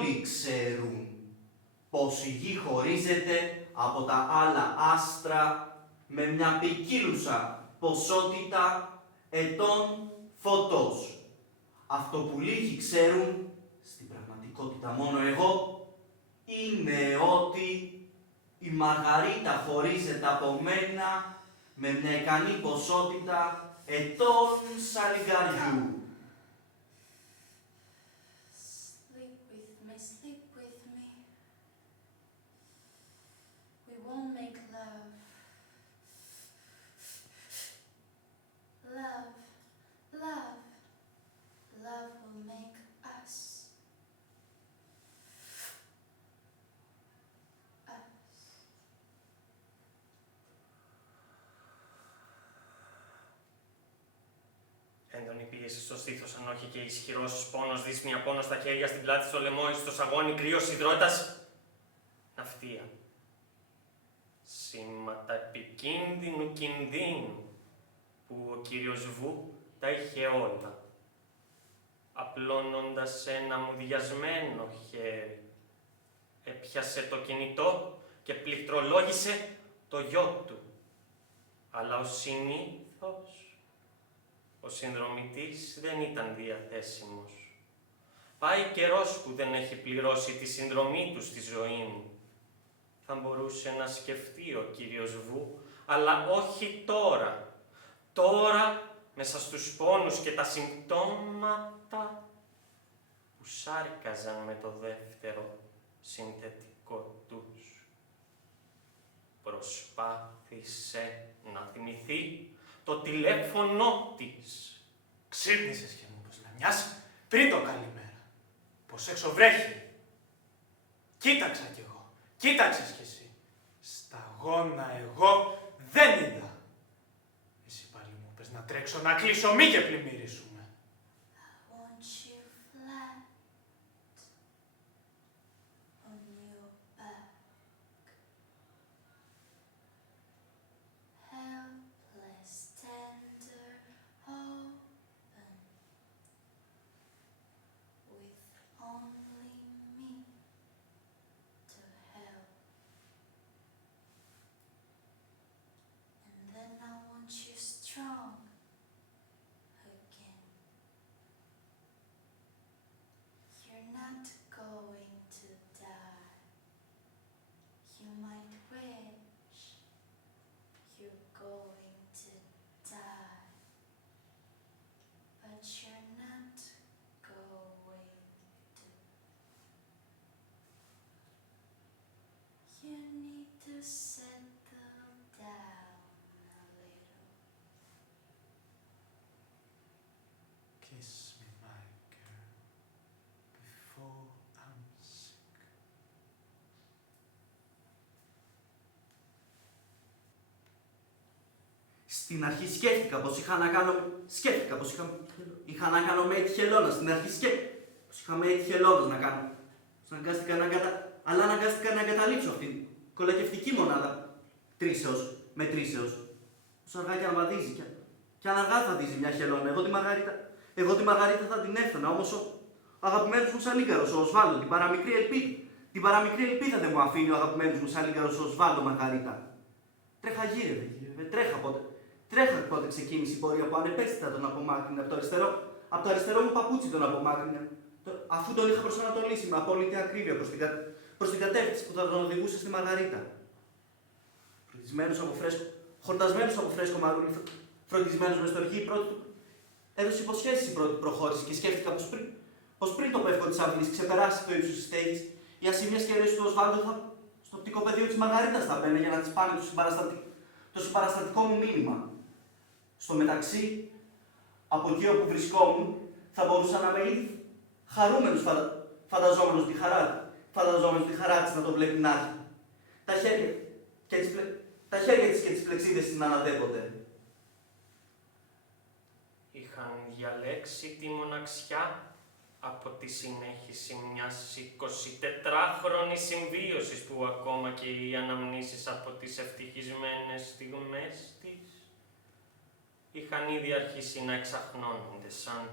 όλοι ξέρουν πως η γη χωρίζεται από τα άλλα άστρα με μια ποικίλουσα ποσότητα ετών φωτός. Αυτό που λίγοι ξέρουν, στην πραγματικότητα μόνο εγώ, είναι ότι η Μαργαρίτα χωρίζεται από μένα με μια ικανή ποσότητα ετών σαλιγκαριού. Sleep with me, sleep with me. We won't make love. Love, love, love will make us. Έντονη πίεση στο στήθος, αν όχι και ισχυρός πόνος, δύσπνοια πόνο στα χέρια, στην πλάτη, στο λαιμό, στο σαγόνι, κρύος υδρότας. Ναυτία. Σήματα επικίνδυνου κινδύνου, που ο κύριος Βου τα είχε όλα. Απλώνοντας ένα μουδιασμένο χέρι, έπιασε το κινητό και πληκτρολόγησε το γιο του. Αλλά ως συνήθως, ο συνδρομητής δεν ήταν διαθέσιμος. Πάει καιρός που δεν έχει πληρώσει τη συνδρομή του στη ζωή μου. Θα μπορούσε να σκεφτεί ο κύριος Βου, αλλά όχι τώρα. Τώρα, μέσα στους πόνους και τα συμπτώματα που σάρκαζαν με το δεύτερο συνθετικό τους. Προσπάθησε να θυμηθεί το τηλέφωνο της. Ξύπνησες και μου είπες να μοιάς πριν το καλημέρα. Πως έξω βρέχει. Κοίταξα κι εγώ. Κοίταξες κι εσύ. Σταγόνα εγώ δεν είδα. Εσύ πάλι μου είπες να τρέξω να κλείσω μη και πλημμυρίσουμε. I want you flat on your back. Helpless, tender, open, with only me to help. And then I want you strong again. You're not going to die. You might wish you're going to die, but you're not going to. You need to settle down a little. Kiss me, my girl, before I'm sick. Στην αρχή σκέφτηκα πως είχα να κάνω με έτυχε Ελλώνας. Στην αρχή πως είχα με έτυχε Ελλώνας να κάνω. Αλλά αναγκάστηκα να εγκαταλείψω αυτήν την κολακευτική μονάδα μετρήσεως. Όσο αργά και αν βαδίζει κι αν αργά θα δίζει μια χελώνα. Εγώ τη Μαργαρίτα θα την έφτανα, όμως ο αγαπημένος μου Σαλίγκαρος, ο Οσβάλντο, την παραμικρή ελπίδα. Την παραμικρή ελπίδα δεν μου αφήνει ο αγαπημένος μου Σαλίγκαρος, ο Οσβάλντο Μαργαρίτα. Τρέχα γύρευε, τρέχα πότε ξεκίνησε η πορεία που ανεπαίσθητα τον απομάκρυνε από το αριστερό μου παπούτσι τον απομάκρυνε. Αφού τον είχα προσανατολίσει με απόλυτη ακρίβεια προς την κατεύθυνση που θα τον οδηγούσε στη Μαργαρίτα. Χορτασμένος από φρέσκο μαρούλι, φροντισμένος με στοργή, η πρώτη του έδωσε υποσχέσεις η πρώτη προχώρηση και σκέφτηκα πως πριν το πεύκο της αυλής ξεπεράσει το ύψος της στέγης, οι ασήμιες κεραίες του Οσβάλντο στο οπτικοπεδίο της Μαργαρίτας θα μπαίνε για να της πάνε το συμπαραστατικό μου μήνυμα. Στο μεταξύ, από εκεί όπου βρισκόμουν, θα μπορούσα να είμαι ήδη χαρούμενος φανταζόμενος τη χαρά της να το βλέπει να έχει. Τα χέρια της και τις πλεξίδες της να αναδέπονται. Είχαν διαλέξει τη μοναξιά από τη συνέχιση μιας 24χρονης συμβίωσης που ακόμα και οι αναμνήσεις από τις ευτυχισμένες στιγμές της είχαν ήδη αρχίσει να εξαχνώνονται σαν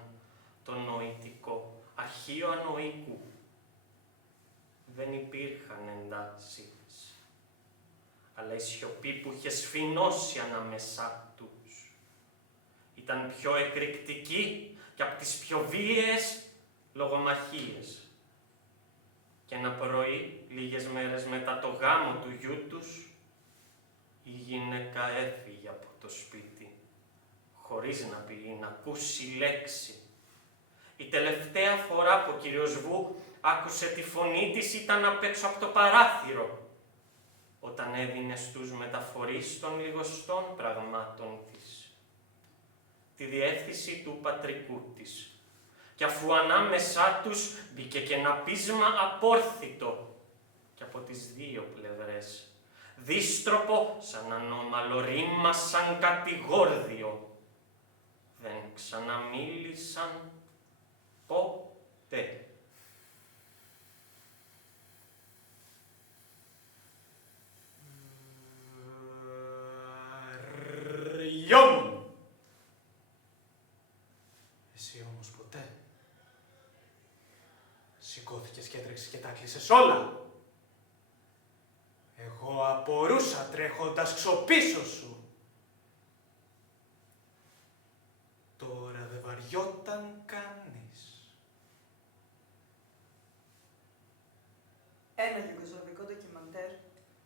το νοητικό αρχείο ανοϊκού. δεν υπήρχαν εντάσεις, αλλά η σιωπή που είχε σφινώσει ανάμεσά τους ήταν πιο εκρηκτική και από τις πιο βίαιες λογομαχίες. Και ένα πρωί, λίγες μέρες μετά το γάμο του γιού τους, η γυναίκα έφυγε από το σπίτι, χωρίς να πει ή να ακούσει λέξη. Η τελευταία φορά που ο κύριος Βου άκουσε τη φωνή της ήταν απ' έξω από το παράθυρο, όταν έδινε στους μεταφορείς των λιγοστών πραγμάτων της τη διεύθυνση του πατρικού της. Κι αφού ανάμεσά τους μπήκε και ένα πείσμα απόρθητο και από τις δύο πλευρές, δύστροπο σαν ανώμαλο ρήμα, σαν κατηγόρδιο, δεν ξαναμίλησαν ποτέ. Ριόμουν. Εσύ όμως ποτέ. Σηκώθηκες και έτρεξες και τα κλείσες όλα. Εγώ απορούσα τρέχοντας ξοπίσω σου. Τώρα δεν βαριόταν κανείς. Ένα γιουγκοσλαβικό ντοκιμαντέρ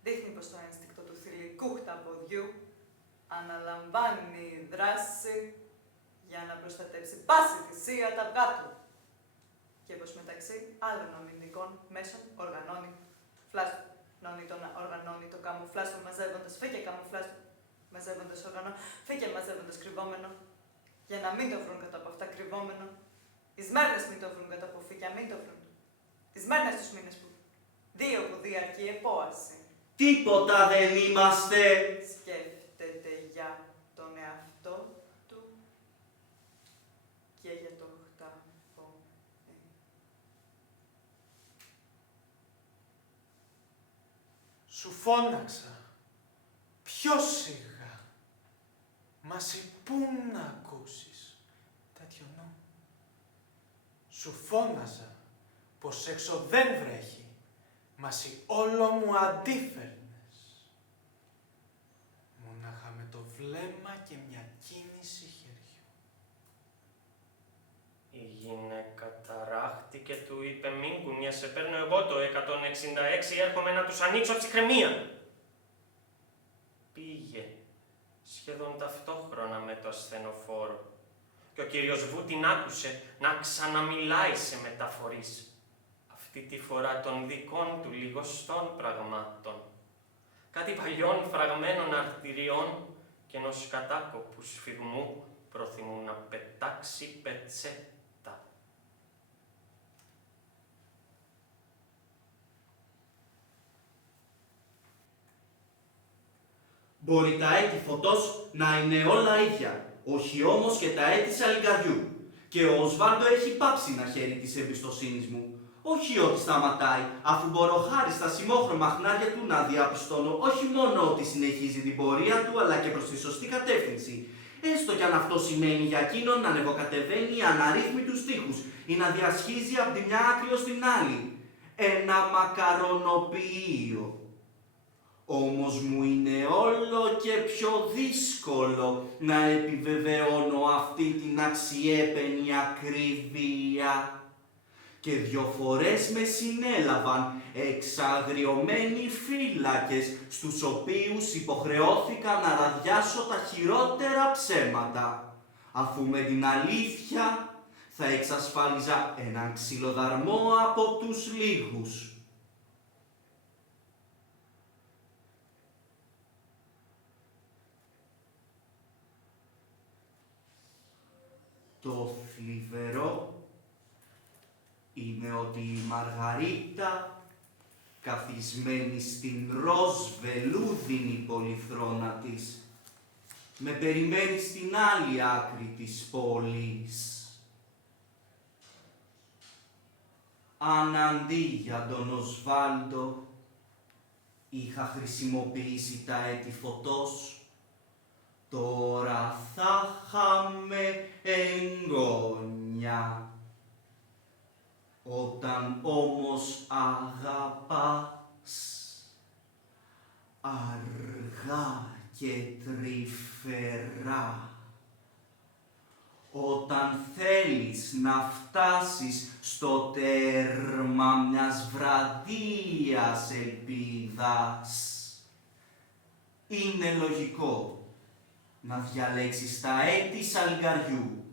δείχνει πως το ένστικτο του θηλυκού χταποδιού αναλαμβάνει δράση για να προστατεύσει πάση θυσία τα αυγά του. Και πως μεταξύ άλλων αμυντικών μέσων οργανώνει το καμουφλάζ του μαζεύοντας φύγε καμουφλάζ μαζεύοντας φύγε μαζεύοντας κρυβόμενο για να μην το βρουν κατά από αυτά κρυβόμενο. Οι Σμέρνες μην το βρουν κατά από φύγια, μην το βρουν. Οι Σμέρνες τους μήνες που που διαρκεί επόαση. Τίποτα δεν είμαστε. Σκέφτεται για τον εαυτό του και για το χταπό. Σου φώναξα. Πιο σιγά. Μα σε πού να ακούσεις τέτοιο νου. Σου φώναζα πως έξω δεν βρέχει. Μα σε όλο μου αντίφερνες. Μονάχα με το βλέμμα και μια κίνηση χεριού. Η γυναίκα ταράχτη και του είπε «Μην κουνιέσαι, παίρνω εγώ το 166, έρχομαι να τους ανοίξω ψυχραιμία». Πήγε σχεδόν ταυτόχρονα με το ασθενοφόρο και ο κύριος Βου την άκουσε να ξαναμιλάει σε μεταφορείς, αυτή τη φορά των δικών του λιγοστών πραγμάτων, κάτι παλιών φραγμένων αρτηριών και ενός κατάκοπου σφιγμού προθυμού να πετάξει πετσέτα. Μπορεί τα έτη φωτός να είναι όλα ίδια, όχι όμως και τα έτη σαλιγκαριού. Και ο Οσβάλντο έχει πάψει να χαίρει της εμπιστοσύνης μου. Όχι ότι σταματάει, αφού μπορώ χάρη στα σημόχρωμα χνάρια του να διαπιστώνω όχι μόνο ότι συνεχίζει την πορεία του, αλλά και προς τη σωστή κατεύθυνση. Έστω κι αν αυτό σημαίνει για εκείνον να ανεβοκατεβαίνει αναρρύθμιτους τείχους ή να διασχίζει από τη μια άκρη ως την άλλη. Ένα μακαρονοποιείο. Όμως μου είναι όλο και πιο δύσκολο να επιβεβαιώνω αυτή την αξιέπαινη ακρίβεια. Και 2 φορές με συνέλαβαν εξαγριωμένοι φύλακες, στους οποίους υποχρεώθηκα να ραδιάσω τα χειρότερα ψέματα, αφού με την αλήθεια θα εξασφάλιζα έναν ξυλοδαρμό από τους λίγους. Το θλιβερό είναι ότι η Μαργαρίτα, καθισμένη στην ροζ βελούδινη πολυθρόνα της, με περιμένει στην άλλη άκρη της πόλης. Αν αντί για τον Οσβάλντο είχα χρησιμοποιήσει τα έτη φωτός, τώρα θα είχαμε εγγόνια. Όταν όμως αγαπάς αργά και τρυφερά, όταν θέλεις να φτάσεις στο τέρμα μιας βραδίας ελπίδας, είναι λογικό να διαλέξεις τα έτη σαλγκαριού.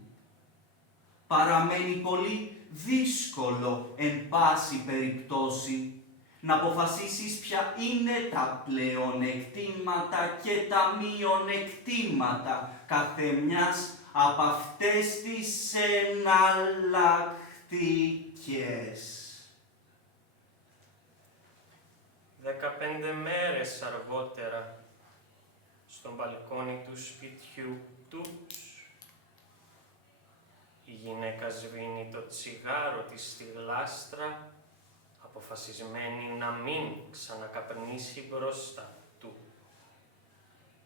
Παραμένει πολύ δύσκολο εν πάση περιπτώσει να αποφασίσεις ποια είναι τα πλεονεκτήματα και τα μειονεκτήματα καθεμιάς από αυτές τις εναλλακτικές. 15 μέρες αργότερα, στο μπαλκόνι του σπιτιού τους, η γυναίκα σβήνει το τσιγάρο της στη γλάστρα, αποφασισμένη να μην ξανακαπνίσει μπροστά του,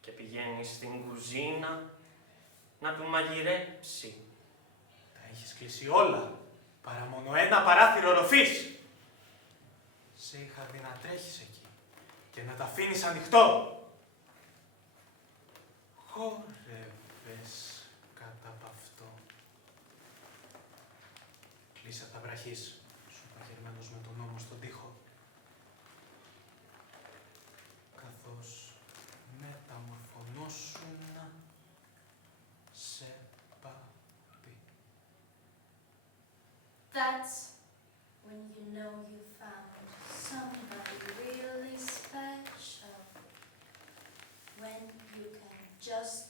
και πηγαίνει στην κουζίνα να του μαγειρέψει. Τα έχεις κλείσει όλα, παρά μόνο ένα παράθυρο οροφής. Σε είχα δει να τρέχεις εκεί και να τα αφήνεις ανοιχτό. Χόρευες κάτω από αυτό. Κλείσα τα βραχής, σου παγερμένος με τον νόμο στον τοίχο. Καθώς μεταμορφωνόσουν σε παπί. That's when you know you found somebody really special. When you can just